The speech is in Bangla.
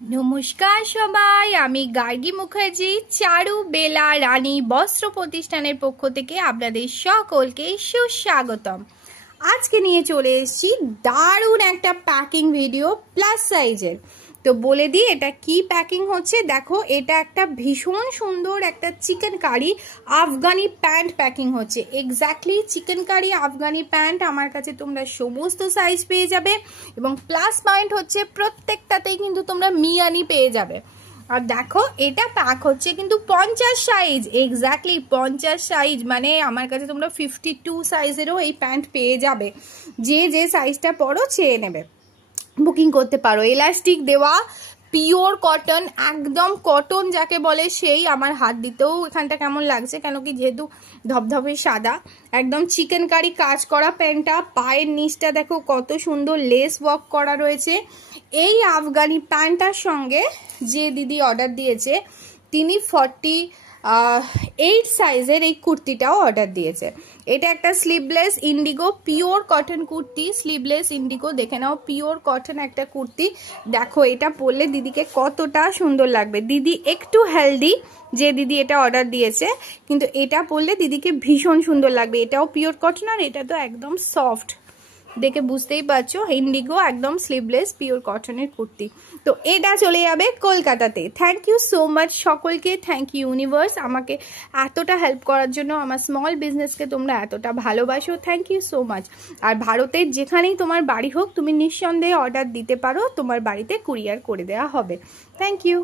নমস্কার সবাই, আমি গার্গী মুখার্জি চারু বেলা রানী বস্ত্র প্রতিষ্ঠানের পক্ষ থেকে আপনাদের সকলকে সুস্বাগতম। আজকে নিয়ে চলে এসেছি দারুণ একটা প্যাকিং ভিডিও প্লাস সাইজের। তো বলে দিই এটা কি প্যাকিং হচ্ছে। দেখো, এটা একটা ভীষণ সুন্দর একটা চিকেন কারি আফগানি প্যান্ট প্যাকিং হচ্ছে। এক্স্যাক্টলি চিকেন কারি আফগানি প্যান্ট আমার কাছে তোমরা সমস্ত সাইজ পেয়ে যাবে এবং প্লাস পয়েন্ট হচ্ছে প্রত্যেকটাতেই কিন্তু তোমরা মিয়ানি পেয়ে যাবে। আর দেখো, এটা প্যাক হচ্ছে কিন্তু 50 সাইজ, এক্স্যাক্টলি 50 সাইজ, মানে আমার কাছে তোমরা 52 সাইজেরও এই প্যান্ট পেয়ে যাবে। যে যে সাইজটা পরো চেয়ে নেবে, বুকিং করতে পারো। এলাস্টিক দেওয়া, পিওর কটন, একদম কটন যাকে বলে সেই। আমার হাত দিতেও এখানটা কেমন লাগছে, কেন কি যেহেতু ধবধবে সাদা, একদম চিকেন কারি কাজ করা প্যান্টটা। পায়ের নিচটা দেখো কত সুন্দর লেস ওয়ার্ক করা রয়েছে। এই আফগানি প্যান্টটার সঙ্গে যে দিদি অর্ডার দিয়েছে তিনি 48 সাইজের এই কুর্তিটাও অর্ডার দিয়েছে। এটা একটা sleeveless Indigo pure cotton kurti, sleeveless Indigo, দেখে নাও পিওর কটন একটা কুর্তি। দেখো এটা পরলে দিদিকে কতটা সুন্দর লাগবে। দিদি একটু হেলদি, যে দিদি এটা অর্ডার দিয়েছে, কিন্তু এটা পরলে দিদিকে ভীষণ সুন্দর লাগবে। এটাও পিওর কটন আর এটা তো একদম সফট, দেখে বুঝতেই পারছো ইন্ডিগো একদম স্লিভলেস পিওর কটনের কুর্তি। তো এটা চলে যাবে কলকাতাতে। থ্যাংক ইউ সো মাচ সকলকে, থ্যাংক ইউ ইউনিভার্স, আমাকে এতটা হেল্প করার জন্য, আমার স্মল বিজনেসকে তোমরা এতটা ভালোবাসো, থ্যাংক ইউ সো মাচ। আর ভারতের যেখানেই তোমার বাড়ি হোক, তুমি নিঃসন্দেহে অর্ডার দিতে পারো, তোমার বাড়িতে কুরিয়ার করে দেওয়া হবে। Thank you.